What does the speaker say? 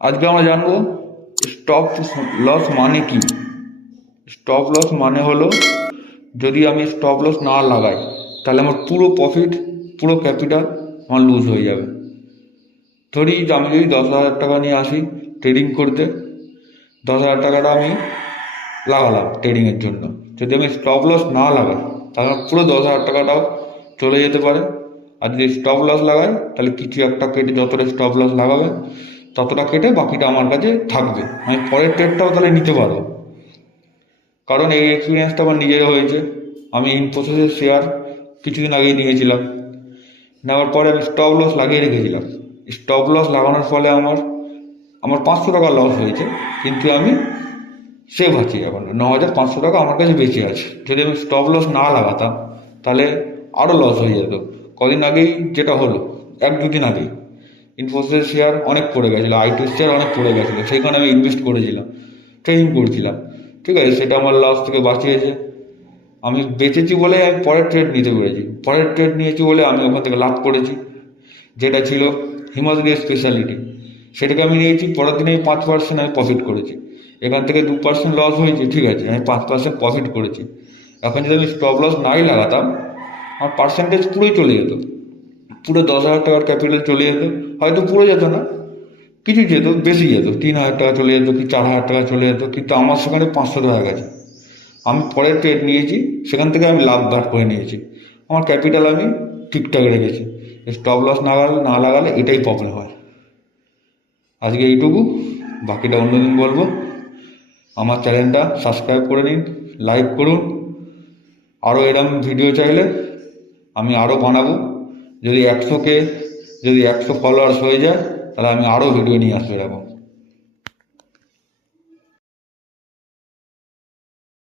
আজকে আমরা জানবো স্টপ লস মানে কি। স্টপ লস মানে হলো, যদি আমি স্টপ লস না লাগাই তাহলে আমার পুরো প্রফিট, পুরো ক্যাপিটাল আমার লুজ হয়ে যাবে। ধরি আমি যদি 10,000 টাকা নিয়ে আসি ট্রেডিং করতে, 10,000 টাকাটা আমি লাগালাম ট্রেডিংয়ের জন্য। যদি আমি স্টপ লস না লাগাই তাহলে আমার পুরো 10,000 টাকাটাও চলে যেতে পারে। আর যদি স্টপ লস লাগাই তাহলে কিছু একটা কেটে, যতটা স্টপ লস লাগাবে ততটা কেটে বাকিটা আমার কাছে থাকবে, আমি পরের ট্রেডটাও তাহলে নিতে পারবো। কারণ এই এক্সপিরিয়েন্সটা আমার নিজেরও হয়েছে। আমি ইনফোসিসের শেয়ার কিছুদিন আগেই নিয়েছিলাম, নেওয়ার পরে আমি স্টপ লস লাগিয়ে রেখেছিলাম। স্টপ লস লাগানোর ফলে আমার আমার 500 টাকা লস হয়েছে, কিন্তু আমি সেভ আছি। এখন 9,500 টাকা আমার কাছে বেঁচে আছে। যদি আমি স্টপ লস না লাগাতাম তাহলে আরও লস হয়ে যেত। কদিন আগেই যেটা হলো, 1-2 দিন আগেই ইনফোসিসের শেয়ার অনেক পড়ে গেছিলো, আইটির শেয়ার অনেক পড়ে গেছিলো, সেইখানে আমি ইনভেস্ট করেছিলাম, ট্রেডিং করছিলাম। ঠিক আছে, সেটা আমার লস থেকে বাঁচিয়েছে। আমি বেঁচেছি বলে আমি পরের ট্রেড নিতে পেরেছি, পরের ট্রেড নিয়েছি বলে আমি ওখান থেকে লাভ করেছি। যেটা ছিল হিমাদ্রির স্পেশালিটি, সেটাকে আমি নিয়েছি, পরের দিনে 5% আমি প্রফিট করেছি। এখান থেকে 2% লস হয়েছে, ঠিক আছে, আমি 5% প্রফিট করেছি। এখন যদি আমি স্টপ লস নাই লাগাতাম আমার পার্সেন্টেজ পুরোই চলে যেত, পুরো 10,000 টাকার ক্যাপিটাল চলে যেত। হয়তো পুরো যেত না, কিছু যেত, বেশি যেত, 3,000 টাকা চলে যেত, কি 4,000 টাকা চলে যেত, কিন্তু আমার সেখানে 500 টাকা গেছে। আমি পরের ট্রেড নিয়েছি, সেখান থেকে আমি লাভ বার করে নিয়েছি, আমার ক্যাপিটাল আমি ঠিকঠাক রেখেছি। স্টপ লস না লাগালে এটাই প্রবলেম হয়। আজকে এইটুকু, বাকিটা অন্যদিন বলবো। আমার চ্যানেলটা সাবস্ক্রাইব করে নিন, লাইক করুন। আরও এরকম ভিডিও চাইলে আমি আরও বানাবো। যদি 100 ফলোয়ার্স হয়ে যায় তাহলে আমি আরও ভিডিও নিয়ে আসবো এরকম।